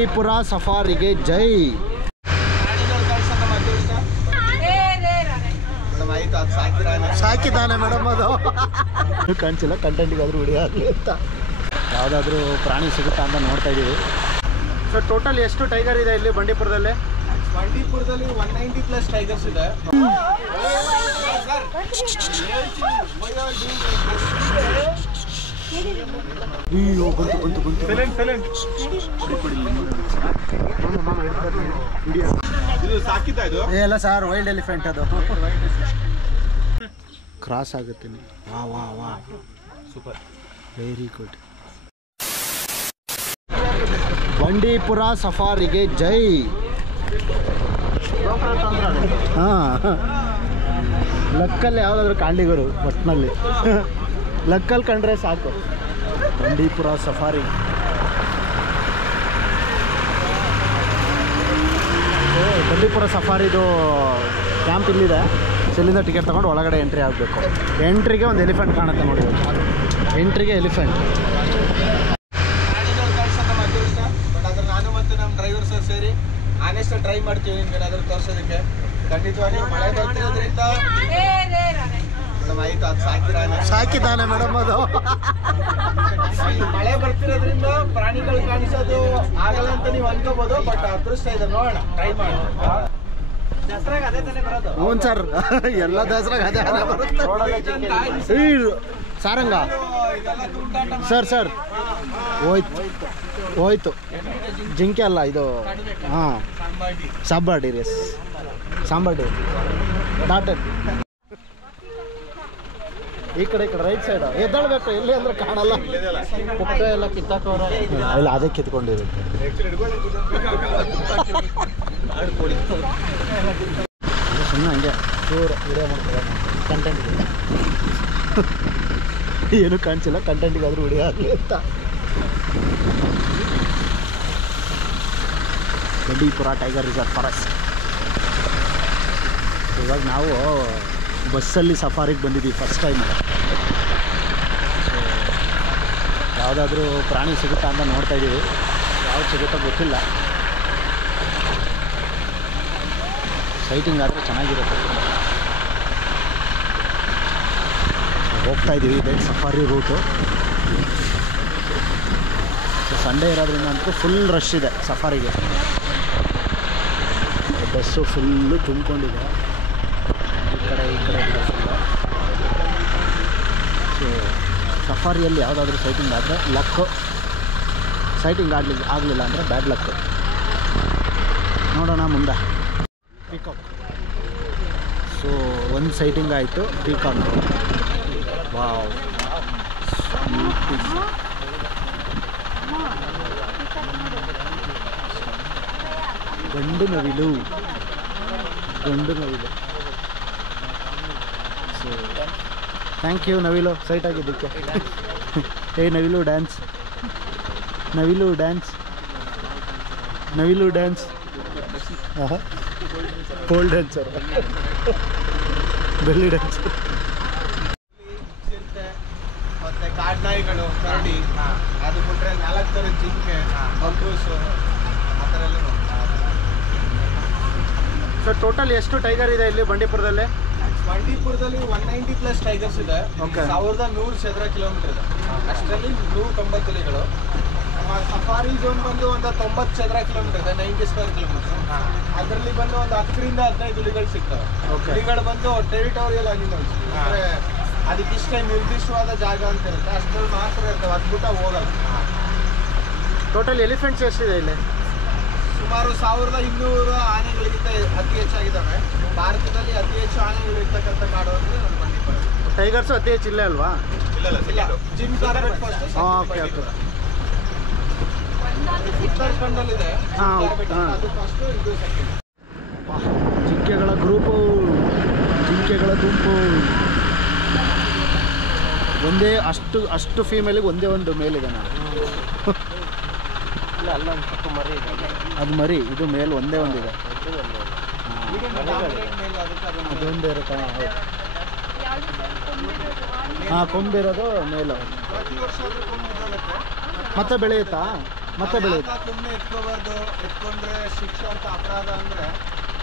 ಬಂಡೀಪುರ ಸಫಾರಿಗೆ ಜೈ. ಸಾಕಿದ್ದಾನೆ madam, ಅದು ಕಾಣಿಸಿಲ್ಲ, ಕಂಟೆಂಟಿಗಾದ್ರೂ video ಆಗಲಿ ಅಂತ. ಯಾವುದಾದ್ರೂ ಪ್ರಾಣಿ ಸಿಗುತ್ತಾ ಅಂತ ನೋಡ್ತಾ ಇದ್ದೀವಿ. ಸೊ ಟೋಟಲ್ ಎಷ್ಟು ಟೈಗರ್ ಇದೆ ಇಲ್ಲಿ ಬಂಡೀಪುರದಲ್ಲಿ? ಬಂಡೀಪುರದಲ್ಲಿ 190+ ಟೈಗರ್ಸ್ ಇದೆ. ಅಯ್ಯೋ ಬಂತು. ಇದು ಸಾಕಿದ್ದ ಇದು? ಇಲ್ಲ ಸರ್, ವೈಲ್ಡ್ ಎಲಿಫೆಂಟ್ ಅದು. ಕ್ರಾಸ್ ಆಗುತ್ತೆ. ವಾ ಸೂಪರ್, ವೆರಿ ಗುಡ್. ಬಂಡೀಪುರ ಸಫಾರಿಗೆ ಜೈ. ಹಾಂ, ಲಕ್ಕಲ್ಲಿ ಯಾವುದಾದ್ರೂ ಕಾಂಡಿಗರು ಒಟ್ಟಿನಲ್ಲಿ ಲಕ್ಕಲ್ಲಿ ಕಂಡ್ರೆ ಸಾಕು. ಬಂಡೀಪುರ ಸಫಾರಿ. ಬಂಡೀಪುರ ಸಫಾರಿದು ಕ್ಯಾಂಪ್ ಇಲ್ಲಿದೆ. ಇಲ್ಲಿಂದ ಟಿಕೆಟ್ ತೊಗೊಂಡು ಒಳಗಡೆ ಎಂಟ್ರಿ ಆಗಬೇಕು. ಎಂಟ್ರಿಗೆ ಒಂದು ಎಲಿಫೆಂಟ್ ಕಾಣುತ್ತೆ ನೋಡಿ. ಎಂಟ್ರಿಗೆ ಎಲಿಫೆಂಟ್. ಬಟ್ ಅದ್ರ ನಾನು ಮತ್ತು ನಮ್ಮ ಡ್ರೈವರ್ ಸರ್ ಸೇರಿ ಆನೆಸ್ಟ್ ಟ್ರೈ ಮಾಡ್ತೀವಿ ನಿಮ್ಗೆ ಏನಾದರೂ ತೋರಿಸೋದಕ್ಕೆ. ಖಂಡಿತವಾಗಿಯೂ ಮಳೆ ಬರ್ತಿರೋದ್ರಿಂದ ಆಯ್ತು, ಅದು ಸಾಕಿದ್ದಾನೆ ಮೇಡಮ್, ಅದು ಮಳೆ ಬರ್ತಿರೋದ್ರಿಂದ ಪ್ರಾಣಿಗಳು ಕಾಣಿಸೋದು ಆಗಲ್ಲ ಅಂತ ನೀವು ಅನ್ಕೋಬಹುದು. ಬಟ್ ಅದೃಷ್ಟ ಇದೆ, ನೋಡೋಣ, ಟ್ರೈ ಮಾಡಿ. ದಸರಾಗ ಅದೇ ತಾನೇ ಬರೋದು? ಹ್ಞೂ ಸರ್, ಎಲ್ಲ ದಸರಾಗ ಅದೇ ಬರುತ್ತೆ. ಸಾರಂಗ ಸರ್ ಹೋಯ್ತು. ಜಿಂಕೆ ಅಲ್ಲ ಇದು. ಹಾಂ, sambar deer. Yes, sambar deer dotted. ಈ ಕಡೆ ರೈಟ್ ಸೈಡ್ ಎದ್ದಾಳ್ಬೇಕು. ಎಲ್ಲಿ ಅಂದ್ರೆ ಕಾಣಲ್ಲ, ಪುಕ್ಕ ಎಲ್ಲ ಕಿತ್ತಾಕವ್ರ. ಇಲ್ಲ, ಅದೇ ಕಿತ್ಕೊಂಡಿರುತ್ತೆ. ಸುಮ್ಮನೆ ಹಂಗೆ ಚೂರು ವಿಡಿಯೋ ಮಾಡ್ತಾರೆ, ಕಂಟೆಂಟ್ ಏನು ಕಾಣಿಸಿಲ್ಲ, ಕಂಟೆಂಟಿಗಾದ್ರೂ ವಿಡಿಯೋ ಆಗಲಿ ಅಂತ. Bandipur tiger reserve forest. ಇವಾಗ ನಾವು ಬಸ್ಸಲ್ಲಿ ಸಫಾರಿಗೆ ಬಂದಿದ್ದೀವಿ ಫಸ್ಟ್ ಟೈಮ್. ಯಾವುದಾದ್ರೂ ಪ್ರಾಣಿ ಸಿಗುತ್ತಾ ಅಂತ ನೋಡ್ತಾ ಇದ್ದೀವಿ. ಯಾವ್ದು ಸಿಗುತ್ತೋ ಗೊತ್ತಿಲ್ಲ. ಸೈಟಿಂಗ್ ಆದರೆ ಚೆನ್ನಾಗಿರುತ್ತೆ. ಹೋಗ್ತಾ ಇದ್ದೀವಿ. ಇದೇ ಸಫಾರಿ ರೂಟು. ಸಂಡೇ ಇರೋದ್ರಿಂದ ಅಂತೂ ಫುಲ್ ರಶ್ ಇದೆ ಸಫಾರಿಗೆ. Bus full ತುಂಬಿಕೊಂಡಿದೆ. ಈ ಕಡೆ ಇದೆ ಫುಲ್ಲು. ಸೊ ಸಫಾರಿಯಲ್ಲಿ ಯಾವುದಾದ್ರೂ ಸೈಟಿಂಗ್ ಆದರೆ ಲಕ್ಕು, ಸೈಟಿಂಗ್ ಆಗಲಿಲ್ಲ ಅಂದರೆ ಬ್ಯಾಡ್ ಲಕ್ಕು. ನೋಡೋಣ ಮುಂದೆ. ಪೀಕಾಕ್. ಸೊ ಒಂದು ಸೈಟಿಂಗ್ ಆಯಿತು, ಪೀಕಾಕ್. ವಾವ್, ಗಂಡು ನವಿಲು. ಸೊ ಥ್ಯಾಂಕ್ ಯು ನವಿಲು, ಸೈಟ್ ಆಗಿದ್ದಕ್ಕೆ. ನವಿಲು dance. Pole dancer, belly dancer. ಮತ್ತೆ ಕಾಡ್ನಾಯಿಗಳು, ಕರಡಿ, ಅದು ಬಿಟ್ರೆ 4 ಥರದ ಜಿಂಕೆ, ಮಂಗೂಸು, ಆ ಥರ ಎಲ್ಲ. ಸೊ ಟೋಟಲ್ ಎಷ್ಟು ಟೈಗರ್ ಇದೆ ಇಲ್ಲಿ ಬಂಡೀಪುರದಲ್ಲಿ? ಬಂಡೀಪುರದಲ್ಲಿ 190+ ಟೈಗರ್ಸ್ ಇದೆ. 1100 ಚದರ ಕಿಲೋಮೀಟರ್ ಇದೆ. ಅಷ್ಟರಲ್ಲಿ 190 ಹುಲಿಗಳು. ಸಫಾರಿ ಝೋನ್ ಬಂದು ಒಂದು 90 ಚದರ ಕಿಲೋಮೀಟರ್ ಇದೆ, 90 ಸ್ಕ್ವೇರ್ ಕಿಲೋಮೀಟರ್. ಅದರಲ್ಲಿ ಬಂದು ಒಂದು 10 ರಿಂದ 15 ಹುಲಿಗಳು ಸಿಗ್ತವೆ. ಹುಲಿಗಳು ಬಂದು ಟೆರಿಟೋರಿಯಲ್ ಅನಿಮಲ್ಸ್, ಅಂದರೆ ಅದಕ್ಕಿಷ್ಟೇ ನಿರ್ದಿಷ್ಟವಾದ ಜಾಗ ಅಂತ ಇರುತ್ತೆ, ಅಷ್ಟರಲ್ಲಿ ಮಾತ್ರ ಇರ್ತವೆ, ಅದು ಬಿಟ್ಟು ಹೋಗಲ್ಲ. ಟೋಟಲ್ ಎಲಿಫೆಂಟ್ಸ್ ಎಷ್ಟಿದೆ ಇಲ್ಲಿ? ಸುಮಾರು 1200 ಆನೆಗಳಿಗಿಂತ ಅತಿ ಹೆಚ್ಚಾಗಿದ್ದಾವೆ. ಭಾರತದಲ್ಲಿ ಅತಿ ಹೆಚ್ಚು ಆನೆಗಳು ಇರ್ತಕ್ಕಂಥ ಕಾಡು ಅಂದರೆ ನಮ್ಮ ಬಂಡೀಪುರ. ಟೈಗರ್ಸು ಅತಿ ಹೆಚ್ಚು ಇಲ್ಲೇ ಅಲ್ವಾ? ಇಲ್ಲ, ಜಿಮ್ ಕಾರ್ಬೆಟ್ ಫಸ್ಟ್. ಓಕೆ. ಉತ್ತರಾಖಂಡಲ್ಲಿದೆ ಅದು ಫಸ್ಟ್, ಇದು ಸೆಕೆಂಡ್. ಜಿಂಕೆಗಳ ಗ್ರೂಪು, ಜಿಂಕೆಗಳ ಗುಂಪು. ಒಂದೇ ಅಷ್ಟು ಫೀಮೇಲಿಗೆ ಒಂದೇ ಒಂದು ಮೇಲಿದೆ. ಅಲ್ಲೊಂದು ಸ್ವಲ್ಪ ಮರಿ ಇದೆ, ಅದು ಮರಿ. ಇದು ಮೇಲ್ ಒಂದೇ ಒಂದಿದೆ. ಅದೊಂದೇ ಇರುತ್ತೆ. ಹಾಂ, ಕೊಂಬಿರೋದು ಮೇಲು. ಮತ್ತೆ ಬೆಳೆಯುತ್ತಾ? ಮತ್ತೆ ಬೆಳೆಯುತ್ತೆ. ಸುಮ್ಮನೆ ಎತ್ಕೋಬಾರ್ದು, ಎತ್ಕೊಂಡ್ರೆ ಶಿಕ್ಷೆ ಅಂತ ಅಪರಾಧ ಅಂದ್ರೆ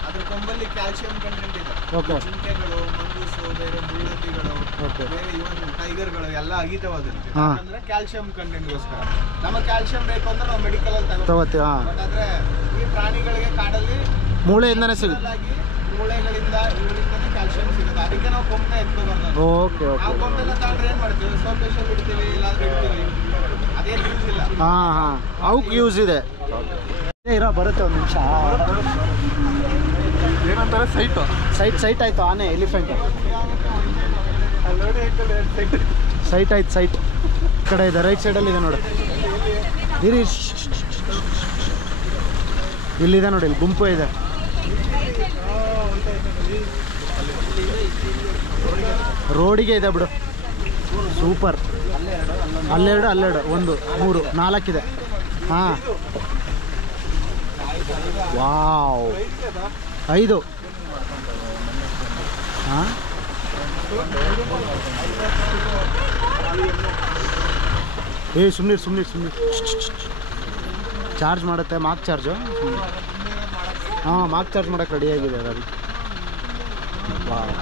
ಅದ್ರ ಕೊಂಬಲ್ಲಿ ಕ್ಯಾಲ್ಸಿಯಂ ಕಂಟೆಂಟ್ ಇದೆ. ಓಕೆ. ಜಿಂಕೆಗಳು, ಮಂಗೂಸು, ಬೇರೆ ಮುಳ್ಳಂದಿಗಳು, ಓಕೆ. ಬೇರೆ ಇವನ್ ಟೈಗರ್ಗಳು ಎಲ್ಲ ಅಗಿತಾವ ಅದಕ್ಕೆ. ಹಾ. ಯಾಕಂದ್ರೆ ಕ್ಯಾಲ್ಸಿಯಂ ಕಂಟೆಂಟ್ಗೋಸ್ಕರ. ನಮಗೆ ಕ್ಯಾಲ್ಸಿಯಂ ಬೇಕು ಅಂದ್ರೆ ನಾವು ಮೆಡಿಕಲ್ ಅಲ್ಲಿ ತಗೋತೀವಿ. ಹಾಂ. ಬಟ್ ಆದ್ರೆ ಈ ಪ್ರಾಣಿಗಳಿಗೆ ಕಾಡಲ್ಲಿ ಮೂಳೆಯಿಂದನೇ ಸಿಗುತ್ತೆ. ಮೂಳೆಗಳಿಂದ ಇವರಿಂದನೇ ಕ್ಯಾಲ್ಸಿಯಂ ಸಿಗುತ್ತೆ. ಅದಕ್ಕೆ ನಾವು ಕೊಂಬೆ ಎತ್ಕೋಬಾರ್ದು. Okay okay. ನಾವು ಕೊಂಬೆಲ್ಲ ತಗೊಂಡ್ರೆ ಏನ್ ಮಾಡ್ತೀವಿ? ಸೋಪ್ ಪೇಶಲ್ ಇಡ್ತೀವಿ, ಇಲ್ಲಾಂದ್ರೆ ಇಡ್ತೀವಿ. ಅದೇನು ಯೂಸ್ ಇಲ್ಲ. ಹಾಂ ಹಾಂ, ಅವಕ್ಕೆ ಯೂಸ್ ಇದೆ. ಇರೋ ಬರುತ್ತೆ ಒಂದು ನಿಮಿಷ. ಏನಂತಾರೆ? ಸೈಟ್ ಆಯಿತು. ಆನೆ, ಎಲಿಫೆಂಟ್ ಸೈಟ್ ಆಯ್ತು. ಸೈಟ್ ಈ ಕಡೆ ಇದೆ, ರೈಟ್ ಸೈಡಲ್ಲಿ ಇದೆ ನೋಡಿ. ಇರಿ, ಇಲ್ಲಿದೆ ನೋಡಿ, ಇಲ್ಲಿ ಗುಂಪು ಇದೆ. ರೋಡಿಗೆ ಇದೆ ಬಿಡು. ಸೂಪರ್. ಅಲ್ಲೆರಡು 1 3 4 ಇದೆ. ಹಾಂ, ವಾವ್, 5. ಹಾಂ, ಸುಮ್ಮನೆ ಚಾರ್ಜ್ ಮಾಡುತ್ತೆ. Mark charge. ಹಾಂ, ಮಾರ್ಕ್ ಚಾರ್ಜ್ ಮಾಡೋಕ್ಕೆ ರೆಡಿಯಾಗಿದೆ ಗಾಡಿ. ವಾವ್,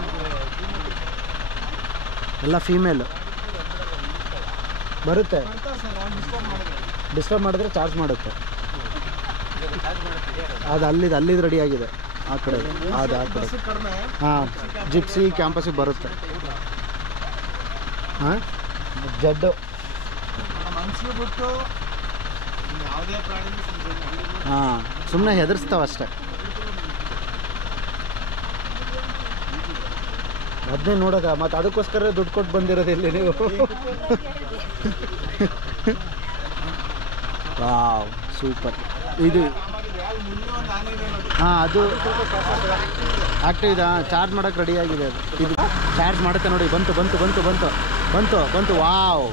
ಎಲ್ಲ ಫೀಮೇಲು ಬರುತ್ತೆ. ಡಿಸ್ಟರ್ಬ್ ಮಾಡಿದ್ರೆ ಚಾರ್ಜ್ ಮಾಡುತ್ತೆ. ಅದು ಅಲ್ಲಿದ್ದು ರೆಡಿಯಾಗಿದೆ. ಆ ಕಡೆ ಅದು ಆ ಕಡೆ. ಹಾಂ, ಜಿಪ್ಸಿ ಕ್ಯಾಂಪಸ್ಸಿಗೆ ಬರುತ್ತೆ. ಹಾಂ, ಜಡ್ಡು. ಹಾಂ, ಸುಮ್ಮನೆ ಹೆದರ್ಸ್ತಾವಷ್ಟೆ. ಅದನ್ನೇ ನೋಡೋದ, ಮತ್ತು ಅದಕ್ಕೋಸ್ಕರ ದುಡ್ಡು ಕೊಟ್ಟು ಬಂದಿರೋದಿಲ್ಲ ನೀವು. Wow, super. ಇದು ಹಾಂ, ಅದು ಆಕ್ಟಿವ್ ಇದೆ. ಚಾರ್ಜ್ ಮಾಡೋಕ್ಕೆ ರೆಡಿಯಾಗಿದೆ ಅದು. ಇದು ಚಾರ್ಜ್ ಮಾಡುತ್ತೆ ನೋಡಿ. ಬಂತು. ವಾವ್,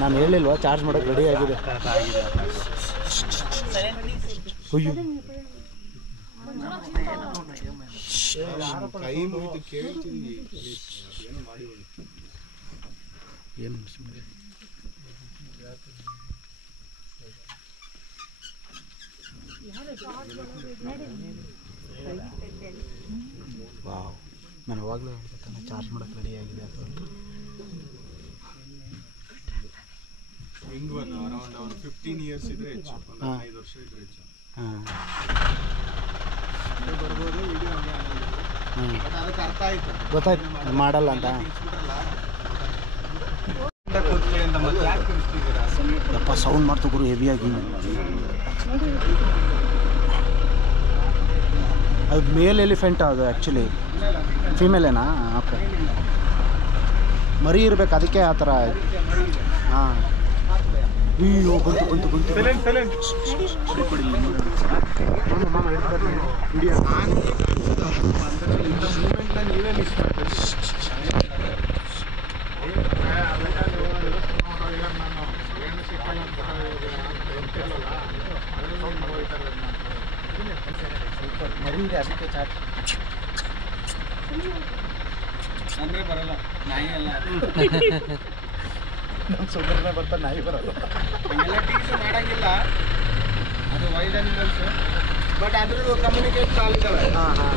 ನಾನು ಹೇಳಿಲ್ವಾ ಚಾರ್ಜ್ ಮಾಡೋಕ್ಕೆ ರೆಡಿಯಾಗಿದೆ. ಅಯ್ಯೋ, ಏನು ವಾವ್, ನಾನು ಯಾವಾಗಲೂ ಹೇಳ್ತಾನೆ ಚಾರ್ಜ್ ಮಾಡೋಕ್ಕೆ ರೆಡಿಯಾಗಿದೆ ಅದು ಅಂತ. ಅರೌಂಡ್ 15 years ಇದ್ರೆ ಹೆಚ್ಚು, 5 ವರ್ಷ ಇದ್ರೆ ಹೆಚ್ಚು. ಹಾಂ, ಬರ್ಬೋದು. ವಿಡಿಯೋ ಅದಕ್ಕೆ ಅರ್ಥ ಆಯ್ತು, ಗೊತ್ತಾಯ್ತು ಮಾಡಲ್ಲ ಅಂತ. ಯಪ್ಪ, ಸೌಂಡ್ ಮಾಡ್ತು ಗುರು ಹೆವಿಯಾಗಿ. ಅದು ಮೇಲ್ ಎಲಿಫೆಂಟ್, ಅದು ಆ್ಯಕ್ಚುಲಿ ಫೀಮೇಲೇನಾ? ಓಕೆ, ಮರಿ ಇರಬೇಕು, ಅದಕ್ಕೆ ಆ ಥರ. ಹಾಂ, ಅಯ್ಯೋ, ಬಂತು. ನೀವೇ ಮಿಸ್ ಮಾಡ್ತೀರಿ. ಮರಿ ಇದೆ, ಅದಕ್ಕೆ ಚಾರ್ಜ್ ಅಂದರೆ ಬರಲ್ಲ. ನಾಯಿ ಅಲ್ಲ, ನಮ್ಮ ಸುಂದರನೇ ಬರ್ತಾ, ನಾಯಿ ಬರಲ್ಲ. ಹಂಗೆಲ್ಲ ಟೀಚ್ ಮಾಡೋಂಗಿಲ್ಲ. ಅದು ವೈಲ್ಡ್ ಅನಿಮಲ್ಸು. ಬಟ್ ಅದ್ರದ್ದು ಕಮ್ಯುನಿಕೇಟ್ ಕಾಲ್ ಇದ್ದಾವೆ.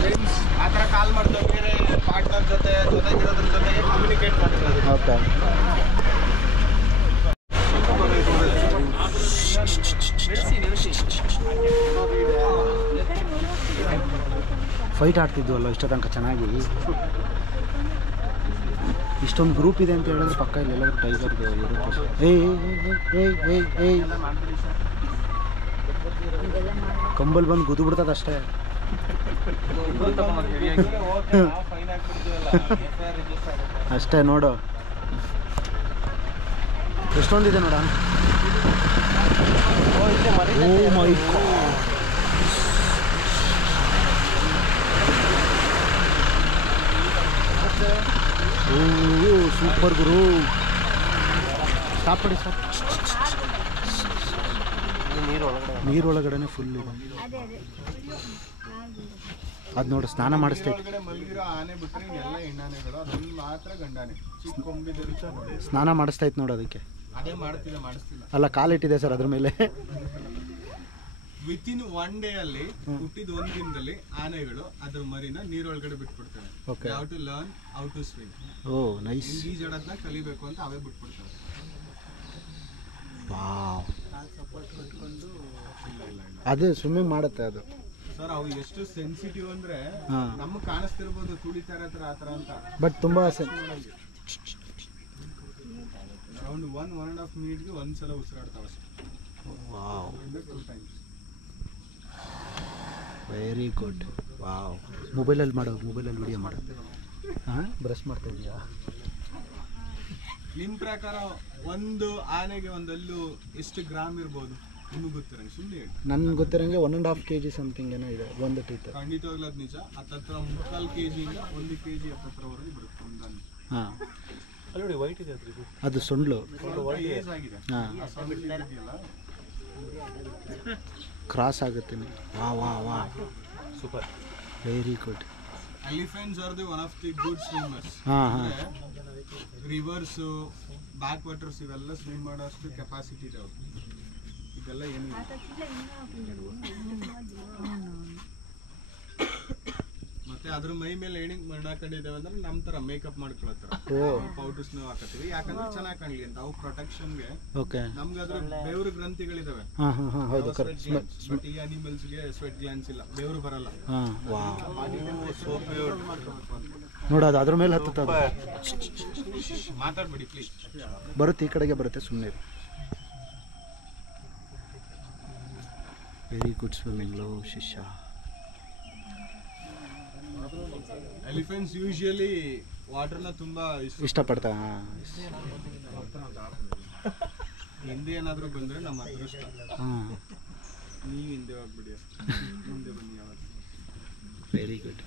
ಫ್ರೆಂಡ್ಸ್ ಆ ಥರ ಕಾಲ್ ಮಾಡ್ತವೆ. ಬೇರೆ ಪಾರ್ಟ್ನರ್ ಜೊತೆಗಿರೋದ್ರ ಜೊತೆಗೆ ಕಮ್ಯುನಿಕೇಟ್ ಮಾಡ್ತಾರೆ. ಓಕೆ. ಫೈಟ್ ಆಡ್ತಿದ್ವಲ್ಲ ಇಷ್ಟ ತನಕ ಚೆನ್ನಾಗಿ. ಇಷ್ಟೊಂದು ಗ್ರೂಪ್ ಇದೆ ಅಂತ ಹೇಳಿದ್ರೆ ಪಕ್ಕ ಇಲ್ಲೆಲ್ಲ ಟೈಗರ್ದು ಇರುತ್ತೆ. ಏಯ್ ಕಂಬಲ್ ಬಂದು ಗುದ್ದು ಬಿಡ್ತದೆ ಅಷ್ಟೇ. ಅಷ್ಟೇ ನೋಡು, ಎಷ್ಟೊಂದಿದೆ ನೋಡ. ಓ ಮೈ ಗಾಡ್, ಓ ಸೂಪರ್ ಗುರು. ಸ್ಟಾಪ್ ಮಾಡಿ, ಸ್ಟಾಪ್. ನೀರೊಳಗಡೆ ಫುಲ್ ಇದೆ. ಅದು ನೋಡಿ ಸ್ನಾನ ಮಾಡಿಸ್ತೈತೆ. ಮಲಗಿರೋ ಆನೆ ಬಿಟ್ಟರೆ ಎಲ್ಲ ಹೆಣ್ಣಾನೆಗಳು, ಅದೊಂದು ಮಾತ್ರ ಗಂಡಾನೆ. ಚಿಕ್ಕ ಕೊಂಬಿದಿರುತ್ತೆ ನೋಡಿ, ಸ್ನಾನ ಮಾಡಿಸ್ತೈತೆ ನೋಡಿ ಅದಕ್ಕೆ. ಅದೇ ಮಾಡಿಸ್ತಿಲ್ಲ ಅಲ್ಲ, ಕಾಲಿಟ್ಟಿದೆ ಸರ್ ಅದ್ರ ಮೇಲೆ. ವಿತಿನ್ 1 ಡೇ ಅಲ್ಲಿ ಹುಟ್ಟಿದ 1 ದಿನದಲ್ಲಿ ಆನೆಗಳು ಅದ್ರ ಮರಿನ ನೀರೊಳಗಡೆ ಬಿಟ್ಬಿಡ್ತವೆ. How to learn how to swim. Oh nice. ಈಜಾಡೋದನ್ನ ಕಲಿಬೇಕು ಅಂತ ಅವೇ ಬಿಟ್ಬಿಡ್ತವೆ. ವಾವ್, ಅದು ಸ್ವಿಮ್ಮಿಂಗ್ ಮಾಡುತ್ತೆ ಅದು. ಸರ್ ಅವು ಎಷ್ಟು ಸೆನ್ಸಿಟಿವ್ ಅಂದ್ರೆ ನಮ್ಗೆ ಕಾಣಿಸ್ತಿರ್ಬೋದು ತುಳಿತಾ ಇರತ್ರ ಆತರ ಅಂತ, ಬಟ್ ತುಂಬಾ ಅರೌಂಡ್ 1.5 ಮಿನಿಟ್ಗೆ ಒಂದ್ಸಲ ಉಸಿರಾಡ್ತಾವ ಅಷ್ಟೇ. Wow, 2 times. Very good. Wow, ಮೊಬೈಲಲ್ಲಿ ವಿಡಿಯೋ ಮಾಡೋದು. ಹಾಂ, ಬ್ರಷ್ ಮಾಡ್ತಾ ಇದೀಯಾ? ನಿಮ್ಮ ಪ್ರಕಾರ ಒಂದು ಆನೆಗೆ ಒಂದಲ್ಲೂ ಎಷ್ಟು ಗ್ರಾಮ್ ಇರ್ಬೋದು ನಿಮಗೆ ಗೊತ್ತಿರಂಗೆ ಸುಮ್ಮನೆ ಹೇಳಿ. ನನ್ಗೆ ಗೊತ್ತಿರಂಗೆ 1.5 kg ಸಮಥಿಂಗ್ ಏನೋ ಇದೆ ಒಂದು ಟೀತ್. ಖಂಡಿತವಾಗ್ಲೂ ಅದು ನಿಜ. ಹತ್ತತ್ರ 3/4 kg ಇಂದ 1 kg ಹತ್ತತ್ರವರೆಗೆ ಬರುತ್ತೆ ಒಂದು ಆನೆ. ಹಾಂ, ಅಲ್ಲಿ ವೈಟ್ ಇದೆ ಅದು ಸೊಂಡ್ಲು. ಏಜ್ ಆಗಿದೆ. ಹಾಂ, ಕ್ರಾಸ್ ಆಗುತ್ತೆ. ವಾ ವಾ ವಾ, super, very good. Elephants are the one of the good swimmers. Rivers, backwaters ಇವೆಲ್ಲ ಸ್ವಿಮ್ ಮಾಡೋಷ್ಟು ಕೆಪಾಸಿಟಿ ಇದೆ ಅವ್ರು. ಇದೆಲ್ಲ ಏನು ಮತ್ತೆ ಅದ್ರ ಮೈ ಮೇಲೆ ಏನಿಗೆ ಮಣ್ಣು ಹಾಕೊಂಡಿದ್ದೇವೆ ಅಂದ್ರೆ ನಮ್ಮ ತರ ಮೇಕಪ್ ಮಾಡ್ಕೊಳತ್ತಾರ. ಪೌಡರ್ಸ್ ನಾವು ಹಾಕತ್ತೀವಿ ಯಾಕಂದ್ರೆ ಚೆನ್ನಾಗಿ ಕಾಣಲಿ ಅಂತ. ಅವು ಪ್ರೊಟೆಕ್ಷನ್ಗೆ. ನಮ್ಗೆ ಅದ್ರ ಬೆವರು ಗ್ರಂಥಿಗಳಿದಾವೆ. ಬಟ್ ಈ ಅನಿಮಲ್ಸ್ಗೆ ಸ್ವೆಟ್ ಗ್ಲ್ಯಾಂಡ್ಸ್ ಇಲ್ಲ, ಬೆವರು ಬರಲ್ಲ. ನೋಡೋದು ಅದ್ರ ಮೇಲೆ ಹತ್ತದ. ಮಾತಾಡ್ಬೇಡಿ ಪ್ಲೀಸ್. ಬರುತ್ತೆ, ಈ ಕಡೆಗೆ ಬರುತ್ತೆ, ಸುಮ್ಮನೆ. ವೆರಿ ಗುಡ್ ಸ್ವಿಮ್ಮಿಂಗ್ ಲೋ ಶಿಷ್ಯ. ಎಲಿಫೆಂಟ್ಸ್ ಯೂಶುವಲಿ ವಾಟರ್ನ ತುಂಬಾ ಇಷ್ಟಪಡ್ತಾ. ಹಿಂದೆ ಏನಾದರೂ ಬಂದ್ರೆ ನಮ್ಮ ಅದೃಷ್ಟ. ನೀವು ಹಿಂದೆ ಹೋಗ್ಬಿಡಿ, ಮುಂದೆ ಬನ್ನಿ ಯಾವತ್ತು. Very good.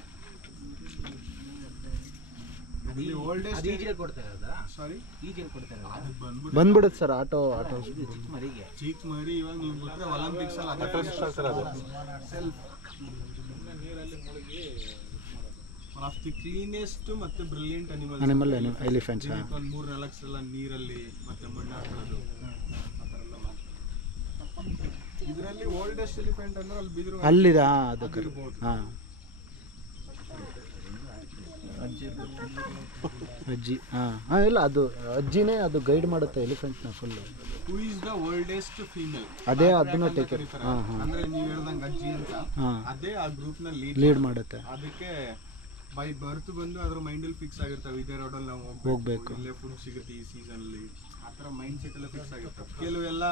ಬಂದ್ಬಿಡುತ್ತೆ ಸರ್ ಆಟೋ. ಚಿಕ್ಕ ಮರಿ ಇವಾಗ ನೀವು ಬಿಟ್ರೆ ಒಲಿಂಪಿಕ್ಸ್ ಅಲ್ಲಿ ಸೆಲ್ಫ್ ನೀರಲ್ಲಿ ಮುಳುಗಿ ಒನ್ ಆಫ್ ದಿ ಕ್ಲೀನೆಸ್ಟ್ ಮತ್ತೆ ಬ್ರಿಲಿಯಂಟ್ ಅನಿಮಲ್ ಎಲಿಫೆಂಟ್ಸ್. ಒಂದು 3-4 ಸಲ ನೀರಲ್ಲಿ ಮತ್ತೆ ಮಣ್ಣು ಹಾಕೋದು ಆ ಥರ ಎಲ್ಲ ಮಾಡ್ತಾರೆ. ಇದರಲ್ಲಿ ಓಲ್ಡೆಸ್ಟ್ ಎಲಿಫೆಂಟ್ ಅಂದ್ರೆ ಅಲ್ಲಿ ಬಿದಿರು ಅಲ್ಲಿದ ಅದು ಹಾಂ. ಅಜ್ಜಿ. ಹಾಂ ಇಲ್ಲ, ಅದು ಅಜ್ಜಿನೇ ಅದು ಗೈಡ್ ಮಾಡುತ್ತೆ ಎಲಿಫೆಂಟ್ನ full. Who is the oldest female, ಅದೇ ಅದನ್ನ ಟೇಕ್ ಅಂದ್ರೆ ನೀವು ಹೇಳ್ದಂಗೆ ಅಜ್ಜಿ ಅಂತ. ಅದೇ ಆ ಗ್ರೂಪ್ ನ ಲೀಡ್ ಮಾಡುತ್ತೆ. ಅದಕ್ಕೆ ಬೈ ಬರ್ತ್ ಬಂದು ಅದ್ರ ಮೈಂಡಲ್ಲಿ ಫಿಕ್ಸ್ ಆಗಿರ್ತವೆ, ಇದೇ ರೋಡಲ್ಲಿ ನಾವು ಹೋಗ್ಬೇಕು, ಇಲ್ಲೇ ಫುಡ್ ಸಿಗುತ್ತೆ ಈ ಸೀಸನಲ್ಲಿ, ಆ ಥರ ಮೈಂಡ್ ಸೆಟ್ ಎಲ್ಲ ಫಿಕ್ಸ್ ಆಗಿರ್ತವೆ. ಕೆಲವೆಲ್ಲ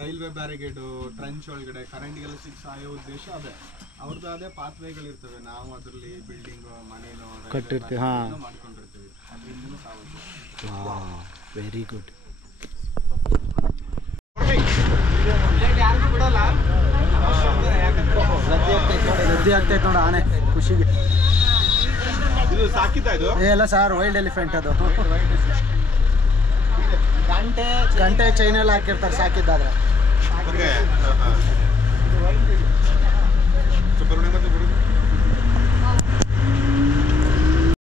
ರೈಲ್ವೆ ಬ್ಯಾರಿಗೇಡು, ಟ್ರಂಚ್ ಒಳಗಡೆ ಕರೆಂಟ್ಗೆಲ್ಲ ಸಿಕ್ಸ್ ಆಯೋ ಉದ್ದೇಶ ಅದೇ, ಅವ್ರದ್ದು ಅದೇ ಪಾತ್ವೆಗಳಿರ್ತವೆ. ನಾವು ಅದರಲ್ಲಿ ಬಿಲ್ಡಿಂಗು ಮನೇನೋ ಕಟ್ಟಿರ್ತೀವಿ, ಮಾಡ್ಕೊಂಡಿರ್ತೀವಿ, ಅದರಿಂದ ಸಾವು. Very good. ಯಾರಿಗೂ ಬಿಡಲ್ಲ, ರದ್ದಿ ಆಗ್ತೈತೆ ನೋಡ ಆನೆ ಖುಷಿಗೆ. ಇದು ಸಾಕಿದ್ದ ಇದು ಎಲ್ಲ ಸರ್ ವೈಲ್ಡ್ ಎಲಿಫೆಂಟ್ ಅದು. ಗಂಟೆ ಚೈನೆಲ್ಲ ಹಾಕಿರ್ತಾರೆ ಸಾಕಿದ್ದಾದ್ರೆ.